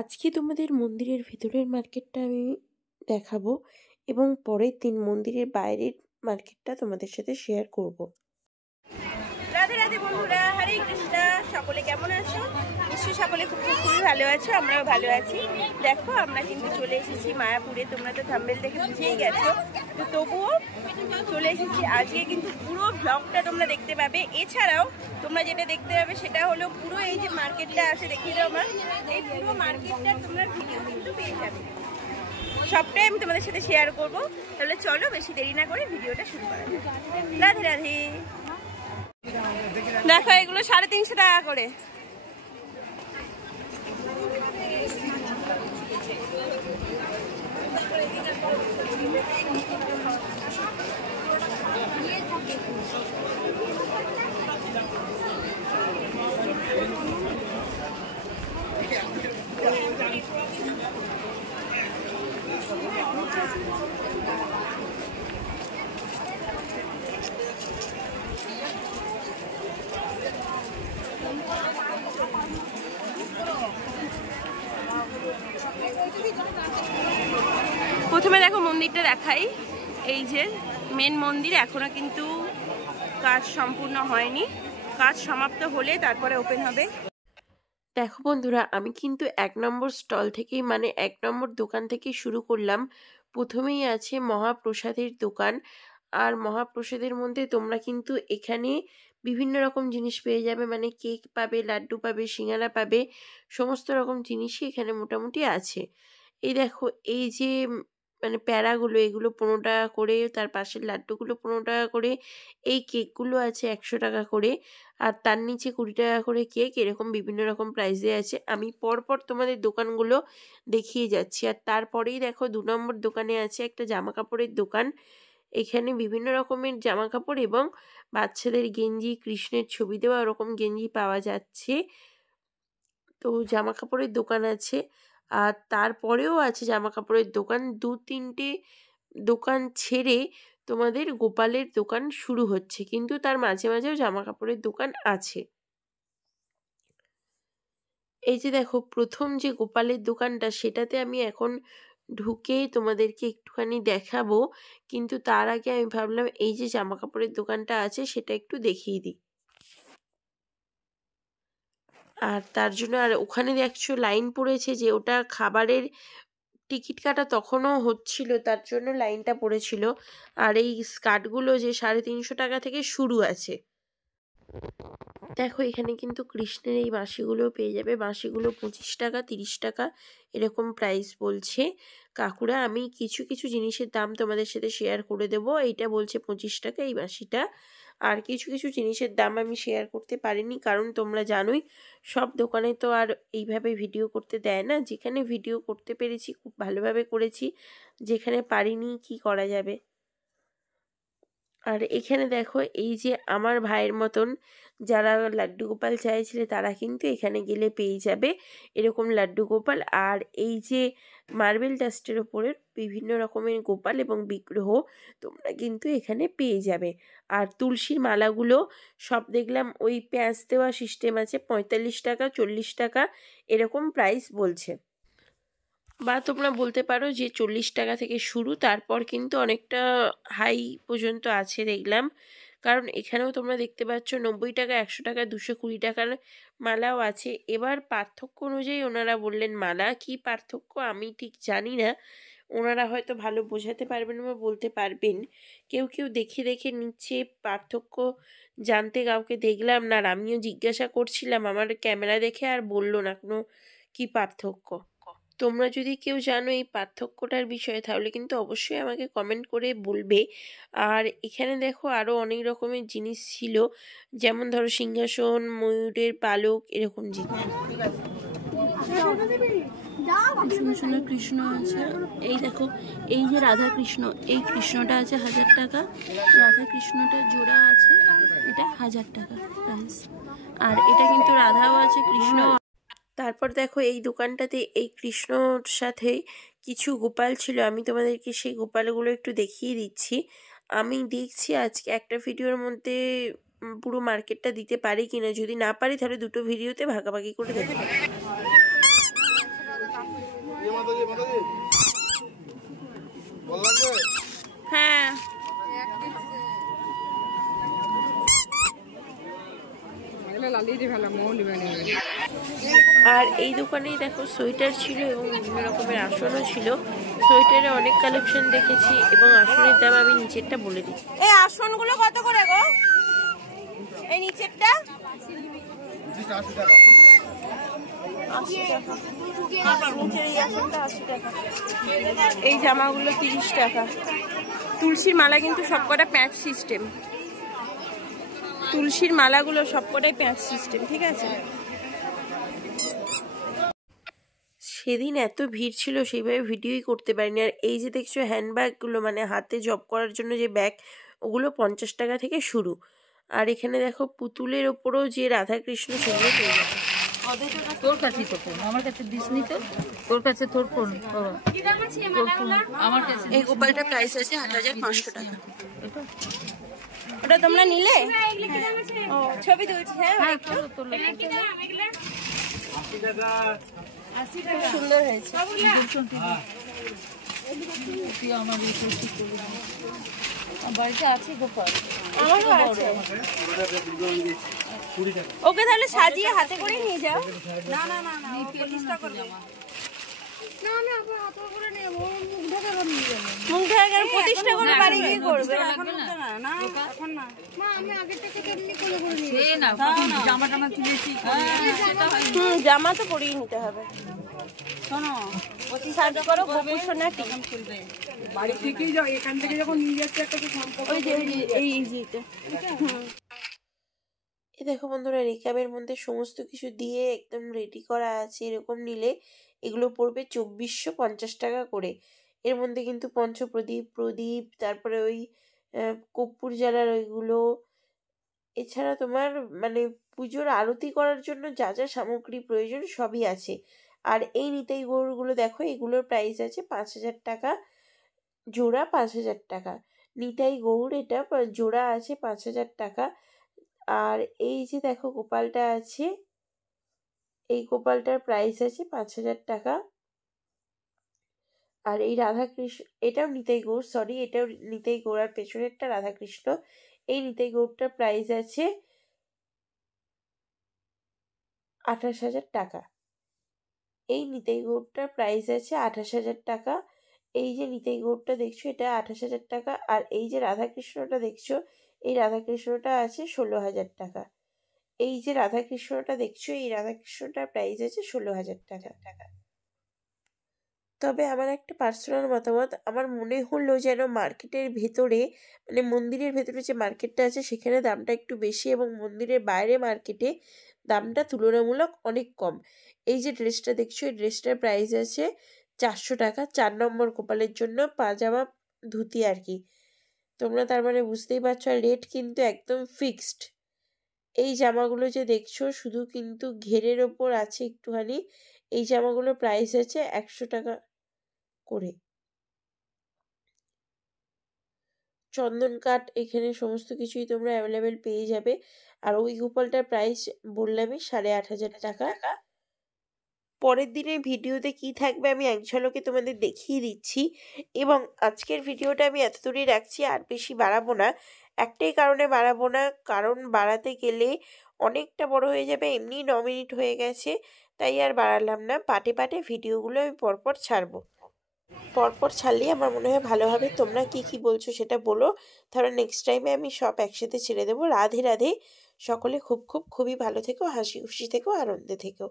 আজকে তোমাদের মন্দিরের ভেতরের মার্কেটটা আমি দেখাবো এবং পরের দিন মন্দিরের বাইরের মার্কেটটা তোমাদের সাথে শেয়ার করব। রাধে রাধে বন্ধুরা, হরে কৃষ্ণ। সকলে কেমন আছো? নিশ্চয়ই সকলে খুবই ভালো আছো, আমরাও ভালো আছি। দেখো আমরা কিন্তু চলে এসেছি মায়াপুরে, তোমরা তো থাম্বনেল দেখে বুঝেই গেছো, তো তবুও চলে এসেছি। আজকে কিন্তু পুরো ব্লগটা তোমরা দেখতে পাবে। এছাড়াও তোমরা যেটা দেখতে পাবে সেটা হলো পুরো এই যে মার্কেটটা আছে, দেখিয়ে দাও আমার, এই পুরো মার্কেটটা তোমরা ভিডিও কিন্তু পেয়ে যাবে। সবটাই আমি তোমাদের সাথে শেয়ার করবো। তাহলে চলো বেশি দেরি না করে ভিডিওটা শুরু করা যাক। রাধে রাধে। দেখো এগুলো 350 টাকা করে। প্রথমে দেখো মন্দিরটা দেখাই। এই যে মেন মন্দির, এখনো কিন্তু কাজ সম্পূর্ণ হয়নি, কাজ সমাপ্ত হলে তারপরে ওপেন হবে। দেখো বন্ধুরা, আমি কিন্তু 1 নম্বর স্টল থেকেই মানে 1 নম্বর দোকান থেকেই শুরু করলাম। প্রথমেই আছে মহাপ্রসাদের দোকান। আর মহাপ্রসাদের মধ্যে তোমরা কিন্তু এখানে বিভিন্ন রকম জিনিস পেয়ে যাবে, মানে কেক পাবে, লাড্ডু পাবে, সিঙ্গারা পাবে, সমস্ত রকম জিনিসই এখানে মোটামুটি আছে। এই দেখো এই যে মানে প্যারাগুলো, এগুলো 15 টাকা করে, তার পাশের লাড্ডুগুলো 15 টাকা করে, এই কেকগুলো আছে 100 টাকা করে, আর তার নিচে 20 টাকা করে কেক, এরকম বিভিন্ন রকম প্রাইসে আছে। আমি পরপর তোমাদের দোকানগুলো দেখিয়ে যাচ্ছি। আর তারপরেই দেখো 2 নম্বর দোকানে আছে একটা জামা কাপড়ের দোকান। এখানে বিভিন্ন রকমের জামা কাপড় এবং বাচ্চাদের গেঞ্জি, কৃষ্ণের ছবি দেওয়া ওরকম গেঞ্জি পাওয়া যাচ্ছে। তো জামা কাপড়ের দোকান আছে। আর তারপরেও আছে জামা কাপড়ের দোকান, 2-3টে দোকান ছেড়ে তোমাদের গোপালের দোকান শুরু হচ্ছে, কিন্তু তার মাঝে মাঝেও জামা কাপড়ের দোকান আছে। এই যে দেখো প্রথম যে গোপালের দোকানটা, সেটাতে আমি এখন ঢুকে তোমাদেরকে একটুখানি দেখাবো, কিন্তু তার আগে আমি ভাবলাম এই যে জামা কাপড়ের দোকানটা আছে সেটা একটু দেখিয়ে দিই। আর তার জন্য আর ওখানে দেখছো লাইন পড়েছে, যে ওটা খাবারের টিকিট কাটা তখনও হচ্ছিল, তার জন্য লাইনটা পড়েছিল। আর এই স্কার্টগুলো যে 350 টাকা থেকে শুরু আছে। দেখো এখানে কিন্তু কৃষ্ণের এই বাঁশিগুলো পেয়ে যাবে। বাঁশিগুলো 25 টাকা, 30 টাকা এরকম প্রাইস বলছে কাকুরা। আমি কিছু কিছু জিনিসের দাম তোমাদের সাথে শেয়ার করে দেব। এইটা বলছে 25 টাকা এই বাঁশিটা। আর কিছু কিছু জিনিসের দাম আমি শেয়ার করতে পারিনি, কারণ তোমরা জানোই সব দোকানে তো আর এইভাবে ভিডিও করতে দেয় না। যেখানে ভিডিও করতে পেরেছি খুব ভালোভাবে করেছি, যেখানে পারিনি কি করা যাবে। আর এখানে দেখো এই যে আমার ভাইয়ের মতন যারা লাড্ডু গোপাল চাইছিলে, তারা কিন্তু এখানে গেলে পেয়ে যাবে এরকম লাড্ডু গোপাল। আর এই যে মার্বেল ডাস্টের ওপরে বিভিন্ন রকমের গোপাল এবং বিগ্রহ তোমরা কিন্তু এখানে পেয়ে যাবে। আর তুলসীর মালাগুলো সব দেখলাম ওই প্যাঁচ দেওয়া সিস্টেম আছে, 45 টাকা, 40 টাকা এরকম প্রাইস বলছে। বা তোমরা বলতে পারো যে 40 টাকা থেকে শুরু, তারপর কিন্তু অনেকটা হাই পর্যন্ত আছে দেখলাম। কারণ এখানেও তোমরা দেখতে পাচ্ছ 90 টাকা, 100 টাকা, 220 টাকার মালাও আছে। এবার পার্থক্য অনুযায়ী ওনারা বললেন মালা, কি পার্থক্য আমি ঠিক জানি না, ওনারা হয়তো ভালো বোঝাতে পারবেন বা বলতে পারবেন। কেউ কেউ দেখে দেখে নিচ্ছে, পার্থক্য জানতে কাউকে দেখলাম না। আর আমিও জিজ্ঞাসা করছিলাম আমার ক্যামেরা দেখে, আর বললো না কোনো কি পার্থক্য। তোমরা যদি কেউ জানো এই পার্থক্যটার বিষয়ে, তাহলে কিন্তু অবশ্যই আমাকে কমেন্ট করে বলবে। আর এখানে দেখো আরও অনেক রকমের জিনিস ছিল, যেমন ধরো সিংহাসন, ময়ূরের পালক, এরকম জিনিস। সুন্দর সুন্দর কৃষ্ণ আছে। এই দেখো এই যে রাধা কৃষ্ণ, এই কৃষ্ণটা আছে 1000 টাকা, রাধা কৃষ্ণটা জোড়া আছে, এটা 1000 টাকা প্রাইস। আর এটা কিন্তু রাধাও আছে, কৃষ্ণ। তারপর দেখো এই দোকানটাতে এই কৃষ্ণর সাথে কিছু গোপাল ছিল, আমি তোমাদেরকে সেই গোপালগুলো একটু দেখিয়ে দিচ্ছি। আমি দেখছি আজকে একটা ভিডিওর মধ্যে পুরো মার্কেটটা দিতে পারি কিনা, যদি না পারি তাহলে দুটো ভিডিওতে ভাগাভাগি করে দেবো। আর এই দোকানেই দেখো সোয়েটার ছিল এবং বিভিন্ন রকমের আসনও ছিল। সোয়েটারে অনেক কালেকশন দেখেছি এবং আসনের দাম আমি নিচেরটা বলে দিই। এই আসনগুলো কত করে গো? এই নিচেরটা 80 টাকা। 80 টাকা। নিচের এই আসনটা 80 টাকা। এই জামাগুলো 30 টাকা। তুলসীর মালা কিন্তু সবকটা প্যাঁচ সিস্টেম। তুলসীর মালাগুলো সবকটাই প্যাঁচ সিস্টেম, ঠিক আছে? সেদিন এত ভিড় ছিল সেইভাবে ভিডিওই করতে পারিনি। আর এই যে দেখছো হ্যান্ডব্যাগগুলো মানে হাতে জব করার জন্য যে ব্যাগ, ওগুলো 50 টাকা থেকে শুরু। আর এখানে দেখো পুতুলের ওপরও যে রাধাকৃষ্ণ সেগুলো পেয়ে যাবে। তোর কাছেই তো ফোন, আমার কাছে দিসনি তো। তোর কাছে তোর ফোন বাবা, তোর ফোন আমার কাছে। এই গোপালটার প্রাইস আছে 8500 টাকা। ওটা তোমরা নিলে? ও ছবি তুলছি। হ্যাঁ হ্যাঁ তোলো তোলো। খুব সুন্দর হয়েছে। আমার বাড়িতে আছে গোপাল, আমারও আছে। ওকে তাহলে সাজিয়ে হাতে করে নিয়ে যাও। না না না না, প্রতিষ্ঠা করবে। মুখ ঢাকা কেন? প্রতিষ্ঠা করবে, বাড়ি গিয়ে করবে। জামা টামা তুলেছি, জামা তো পরিয়ে নিতে হবে। শোনো, সার্চ করো গোপু সোনা টিকা খুলবে। বাড়ি থেকেই যাও, এখান থেকে যখন নিয়ে যাচ্ছে একটা কি সম্পর্ক। ওই যে এই ইজিতে। এই দেখো বন্ধুরা, রেকাবের মধ্যে সমস্ত কিছু দিয়ে একদম রেডি করা আছে। এরকম নিলে এগুলো পড়বে 2450 টাকা করে। এর মধ্যে কিন্তু প্রদীপ, তারপরে ওই কর্পূর জ্বালার ওইগুলো, এছাড়া তোমার মানে পুজোর আরতি করার জন্য যা যা সামগ্রী প্রয়োজন সবই আছে। আর এই নিতাই গৌরগুলো দেখো, এগুলোর প্রাইস আছে 5000 টাকা জোড়া, 5000 টাকা। নিতাই গৌর এটা জোড়া আছে 5000 টাকা। আর এই যে দেখো গোপালটা আছে, এই গোপালটার প্রাইস আছে 5000 টাকা। আর এই রাধাকৃষ্ণ, এটাও নিতাই গৌর, সরি এটাও নিতাই গৌর, আর পেছনে একটা রাধাকৃষ্ণ। এই নিতাই গৌরটার প্রাইস আছে 28000 টাকা। এই নিতাই গৌরটার প্রাইস আছে 28000 টাকা। এই যে নিতাই গৌরটা দেখছো এটা 28000 টাকা। আর এই যে রাধাকৃষ্ণটা দেখছো, এই রাধাকৃষ্ণটা আছে 16000 টাকা। এই যে রাধাকৃষ্ণটা দেখছো, এই রাধাকৃষ্ণটার প্রাইস আছে 16000 টাকা। তবে আমার একটা পার্সোনাল মতামত, আমার মনে হলো যেন মার্কেটের ভেতরে মানে মন্দিরের ভেতরে যে মার্কেটটা আছে সেখানে দামটা একটু বেশি এবং মন্দিরের বাইরে মার্কেটে দামটা তুলনামূলক অনেক কম। এই যে ড্রেসটা দেখছো, এই ড্রেসটার প্রাইস আছে 400 টাকা। 4 নম্বর গোপালের জন্য পাজামা ধুতি আর কি। তোমরা তার মানে বুঝতেই পারছো, আর রেট কিন্তু একদম ফিক্সড। এই জামাগুলো যে দেখছো শুধু কিন্তু ঘেরের ওপর আছে একটুখানি। এই জামাগুলোর প্রাইস আছে 100 টাকা করে। চন্দন কাঠ এখানে সমস্ত কিছুই তোমরা অ্যাভেলেবেল পেয়ে যাবে। আর ওই গোপালটার প্রাইস বললামই 8500 টাকা। পরের দিনের ভিডিওতে কি থাকবে আমি এক ঝলকে তোমাদের দেখিয়ে দিচ্ছি। এবং আজকের ভিডিওটা আমি এত দূরেই রাখছি, আর বেশি বাড়াবো না। একটাই কারণে বাড়াবো না, কারণ বাড়াতে গেলে অনেকটা বড় হয়ে যাবে, এমনি 9 মিনিট হয়ে গেছে, তাই আর বাড়ালাম না। পাটে পাটে ভিডিওগুলো আমি পরপর ছাড়বো। পরপর ছাড়লেই আমার মনে হয় ভালো হবে। তোমরা কি কি বলছো সেটা বলো, তাহলে নেক্সট টাইমে আমি সব একসাথে ছেড়ে দেবো। রাধে রাধে। সকলে খুবই ভালো থেকো, হাসি খুশি থেকো, আনন্দে থেকো।